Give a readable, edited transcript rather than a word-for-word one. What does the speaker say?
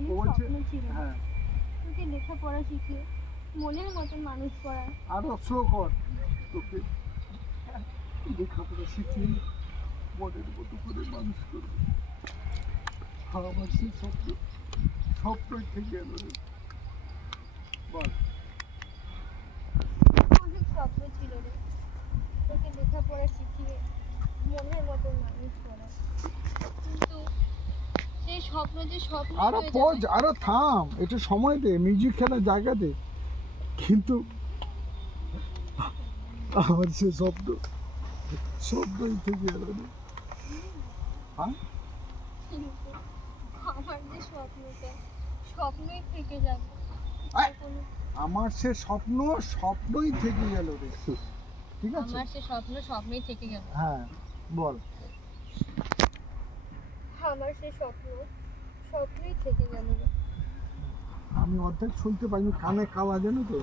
অনেক স্বপ্ন ছিল। হ্যাঁ, তোকে লেখাপড়া শিখিয়ে মনের মতন মানুষ করা। আরো শো কর তোকে লেখাপড়া শিখিয়ে মনের মতো করে মানুষ করবে। আমার সেই স্বপ্নই থেকে গেল রে। বল। অনেক স্বপ্ন ছিল রে, তোকে লেখাপড়া শিখিয়ে মনের মতন মানুষ করা, কিন্তু সেই স্বপ্ন যে স্বপ্ন আরো থাম, একটু সময় দে, মিউজিক খেলার জায়গা দে। কিন্তু আমার সে শব্দই থেকে গেল রে। হ্যাঁ, আমার যে স্বপ্নটা স্বপ্নই থেকে যাবে। আমার সে স্বপ্নই থেকে গেল রে। ঠিক আছে, আমার সে স্বপ্নই থেকে গেল। হ্যাঁ বল। আমার সে স্বপ্নই থেকে গেল রে। আমি অর্ধেক শুনতে পাইনি, কানে কালা, জানো তো।